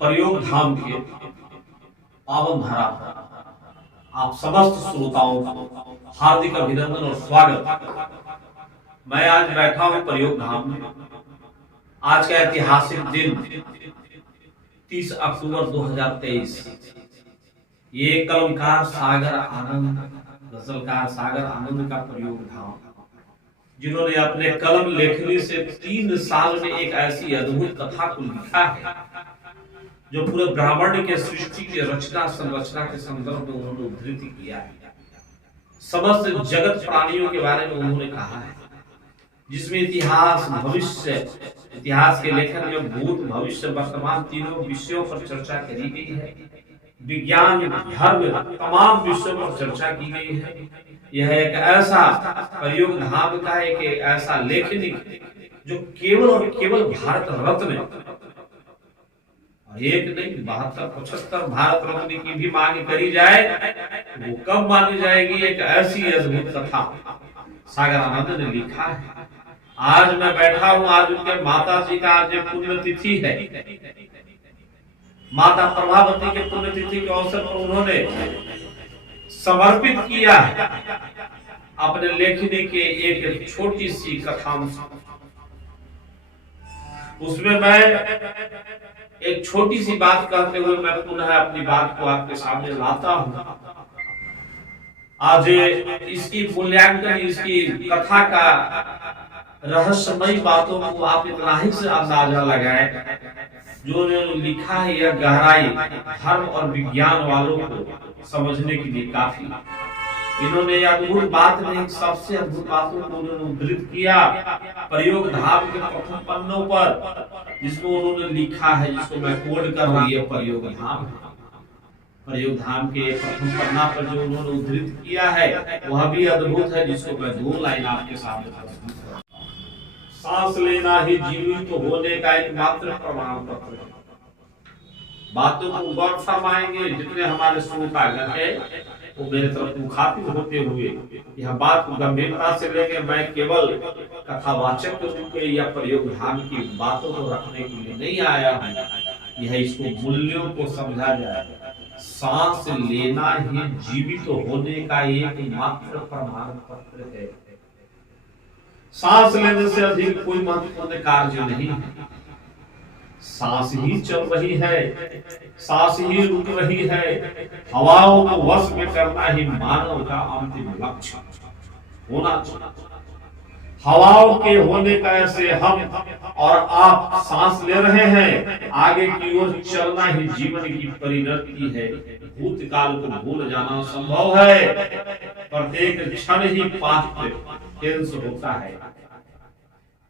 प्रयोग धाम के पावन धारा आप समस्त श्रोताओं को हार्दिक अभिनंदन और स्वागत। मैं आज बैठा हूं प्रयोग धाम में। आज का ऐतिहासिक दिन 30 अक्टूबर 2023। ये कलमकार सागर आनंद, गजलकार सागर आनंद का प्रयोग धाम, जिन्होंने अपने कलम लेखनी से 3 साल में एक ऐसी अद्भुत कथा को लिखा है जो पूरे ब्राह्मण के सृष्टि के रचना संरचना के संदर्भ में उन्होंने उद्धृत किया है। समस्त जगत प्राणियों के बारे में उन्होंने कहा है, जिसमें इतिहास भविष्य, इतिहास के लेखन में भूत भविष्य वर्तमान तीनों विषयों पर चर्चा करी गई है। विज्ञान धर्म तमाम विषयों पर चर्चा की गई है। यह एक ऐसा प्रयोग धाम का एक ऐसा लेखनी जो केवल और केवल भारत रत्न, एक नहीं 72-75 भारत रत्न की भी मांग करी जाए वो कब मानी जाएगी। एक ऐसी अद्भुत कथा सागर आनंद ने लिखा है। आज मैं बैठा हूं, आज उनके माता जी का आज पुण्यतिथि है। माता प्रभावती के पुण्यतिथि के अवसर पर उन्होंने समर्पित किया है अपने लेखनी के एक छोटी सी कथा। उसमें मैं एक छोटी सी बात कहते हुए मैं पुनः अपनी बात को आपके सामने लाता हूं। आज इसकी मूल्यांकन, इसकी कथा का रहस्यमयी बातों को आप इतना ही से अंदाजा लगाए जो उन्होंने लिखा है। यह गहराई धर्म और विज्ञान वालों को समझने के लिए काफी। इन्होंने अद्भुत बात नहीं, सबसे अद्भुत बातों को उन्होंने उद्धृत किया प्रयोग धाम के प्रथम पन्नों पर, जिसको उन्होंने लिखा है, जिसको मैं कोड कर रही है प्रयोग धाम। प्रयोग धाम के प्रथम पन्ना पर जो उन्होंने उद्धृत किया है वह भी अद्भुत है, जिसको मैं 2 लाइन आपके सामने प्रस्तुत कर। सांस लेना ही जीवित होने का एकमात्र प्रमाण पत्र है। बातों को गौर फरमाएंगे जितने हमारे श्रोतागण है वो मेरे तरफ मुखातिब होते हुए यह बात को गंभीरता से लेंगे। मैं केवल कथावाचक के रूप में या प्रयोग धाम की बातों को रखने के लिए नहीं आया हूं। यह इसको मूल्यों को समझा जाए। सांस लेना ही जीवित होने का एकमात्र प्रमाण पत्र है। सांस लेने से अधिक कोई महत्वपूर्ण कार्य नहीं है। सांस ही चल रही है, सांस ही रुक रही है। हवाओं को वश में करना ही मानव का अंतिम लक्ष्य होना चाहिए। हवाओं के होने का ऐसे हम और आप सांस ले रहे हैं, आगे की ओर चलना ही जीवन की परिणति है। भूतकाल को भूल जाना संभव है। प्रत्येक क्षण ही पास्ट टेंस होता है।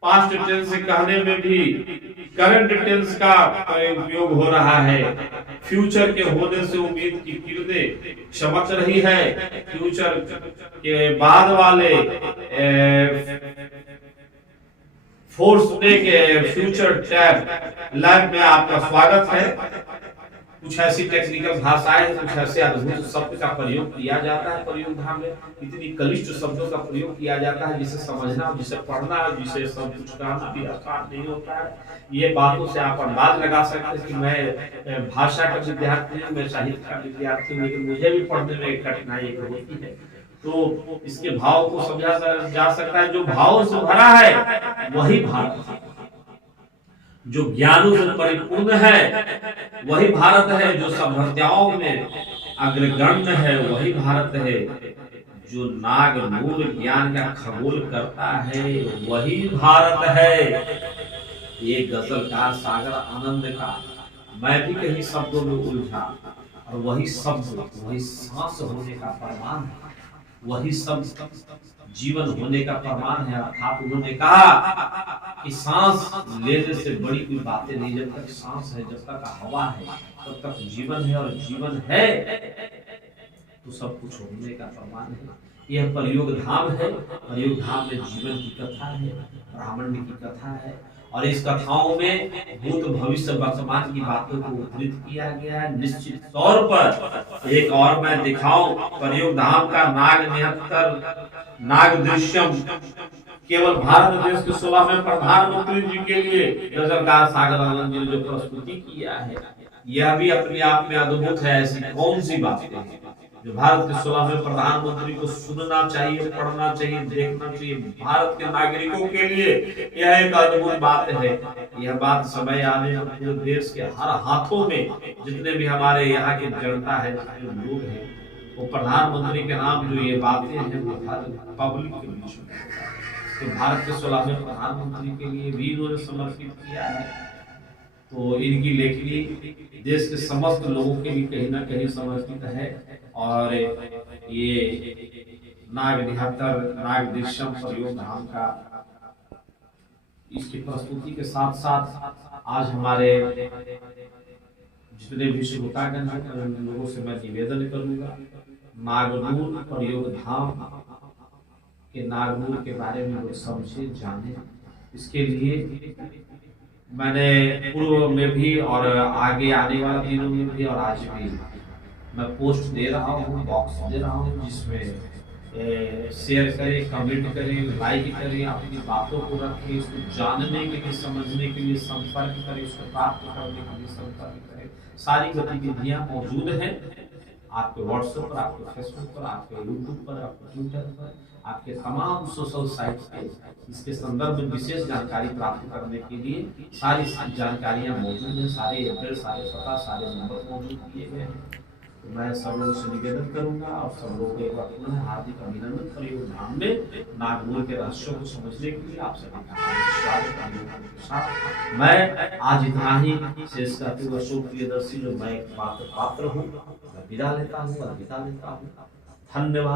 पास्ट टेंस कहने में भी करंट टेंस का उपयोग हो रहा है। फ्यूचर के होने से उम्मीद की किरणें चमक रही है। फ्यूचर के बाद वाले फोर्स डे के फ्यूचर टैब लैब में आपका स्वागत है। कुछ ऐसी टेक्निकल भाषाएं, कुछ ऐसे अद्भुत शब्द का प्रयोग किया जाता है प्रयोग धाम में। इतनी कलिष्ठ शब्दों का प्रयोग किया जाता है जिसे समझना, जिसे पढ़ना, जिसे सब कुछ करना भी आसान नहीं होता है। ये बातों से आप अंदाज लगा सकते हैं कि मैं भाषा का विद्यार्थी हूँ, मैं साहित्य का विद्यार्थी हूँ, लेकिन मुझे भी पढ़ने में कठिनाई होती है। तो इसके भाव को समझा जा सकता है। जो भाव से भरा है वही भारत है। जो ज्ञानों से परिपूर्ण है वही भारत है। जो सभ्यताओं में अग्रगण्य है वही भारत है। जो नाग मूल ज्ञान का खगोल करता है वही भारत है। ये गजलकार सागर आनंद का मैं भी कहीं शब्दों में उलझा, और वही शब्द वही सांस होने का प्रमाण है, वही शब्द जीवन होने का प्रमाण है। अर्थात उन्होंने कहा कि सांस लेने से बड़ी कोई बातें नहीं। जब तक सांस है, जब तक हवा है, तब तक जीवन है, और जीवन है तो सब कुछ होने का प्रमाण है। यह प्रयोग धाम है। प्रयोग धाम में जीवन की कथा है, ब्राह्मण की कथा है, और इस कथाओं में भूत भविष्य वर्तमान की बातों को उद्धृत किया गया है। निश्चित तौर पर एक और मैं दिखाऊं, प्रयोग धाम का नाग निहत्तर नाग दृश्यम केवल भारत देश के 16वें प्रधानमंत्री जी के लिए गजलकार सागर आनंद जी ने जो प्रस्तुति किया है, यह भी अपने आप में अद्भुत है। ऐसी कौन सी बातें हैं जो भारत के 16वें प्रधानमंत्री को सुनना चाहिए, पढ़ना चाहिए, देखना चाहिए। भारत के नागरिकों के लिए यह एक अद्भुत बात है। यह बात समय आने पर पूरे देश के हर हाथों में जितने भी हमारे यहाँ की जनता है, जितने लोग हैं, वो प्रधानमंत्री के नाम जो ये बातें हैं वो हर पब्लिक के बीच में, तो भारत के 16वें प्रधानमंत्री के लिए भी इन्होंने समर्पित किया है। तो इनकी लेखनी देश के समस्त लोगों के लिए कहीं ना कहीं समर्पित है। और ये नाग निहत्तर नाग दृश्यम प्रयोग धाम का इसकी प्रस्तुति के साथ साथ आज हमारे जितने भी श्रोतागण हैं उन लोगों से मैं निवेदन करूंगा, नागनूर प्रयोग धाम के नागनूर के बारे में लोग समझे, जाने। इसके लिए मैंने पूर्व में भी और आगे आने वाले दिनों में भी और आज भी मैं पोस्ट दे रहा हूँ, बॉक्स दे रहा हूँ, जिसमें शेयर करें, कमेंट करें, लाइक करें, अपनी बातों को रखें, इसको जानने के लिए, समझने के लिए संपर्क करें, इसको प्राप्त करने के लिए संपर्क करें। सारी गतिविधियाँ मौजूद हैं आपके व्हाट्सएप पर, आपके फेसबुक पर, आपके यूट्यूब पर, आपके ट्विटर पर, आपके तमाम सोशल साइट पे इसके संदर्भ में विशेष जानकारी प्राप्त करने के लिए सारी जानकारियां मौजूद हैं। सारे एड्रेस, सारे पता, सारे नंबर मौजूद किए गए हैं। तो मैं सब लोगों से निवेदन करूंगा और सब लोगों को एक बार पुनः हार्दिक अभिनंदन प्रयोग धाम में नागनूर के रहस्यों को समझने के लिए आप सभी का साथ मैं आज इतना ही शेष करते हुए अशोक प्रियदर्शी जो मैं एक पात्र हूँ, विदा लेता हूँ, अलविदा लेता हूँ। धन्यवाद।